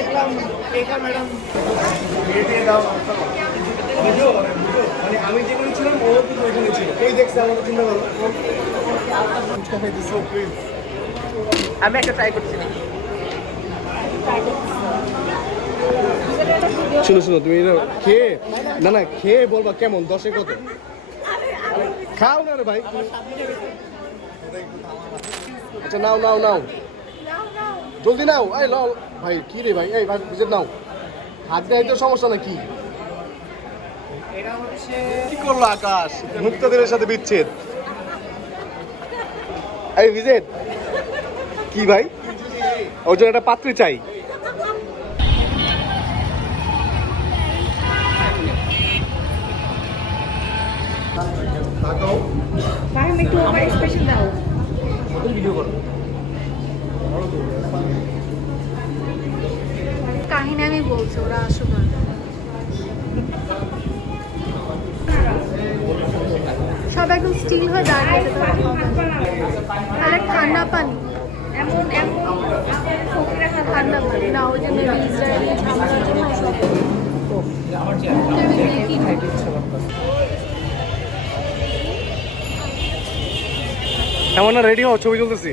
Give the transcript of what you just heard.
দেখলাম রেখা ম্যাডাম? মানে আমি যেখানে ছিলাম ও কিন্তু ওইখানে ছিল। এই দেখছে আমাকে চিন্তা করো আমি একটা ট্রাই করছি। শুনো শুনো তুমি খেয়ে না না খেয়ে বলবা কেমন দশে কত? খাও না রে ভাই। আচ্ছা নাও নাও নাও। জলদি নাও এই ল ভাই কি রে ভাই? এই ভাই বুঝে নাও। হাত দেয় তো সমস্যা না কি কি করল আকাশ? মুক্তাদের সাথে বিচ্ছেদ। এই বিজেত কি ভাই? ওর জন্য একটা পাত্রী চাই। একটু আমার এক্সপ্রেশন দাও। কাহিনী আমি বলছি ওরা আসুক না। সব একদম স্টিল হয়ে দাঁড়িয়ে আর ঠান্ডা পানি। এমন এমন ঠান্ডা পানি। না ওই জন্য ইসরায়েলি ঝামেলার জন্য সব আমি এমন না রেডি হও ছবি তুলতেছি।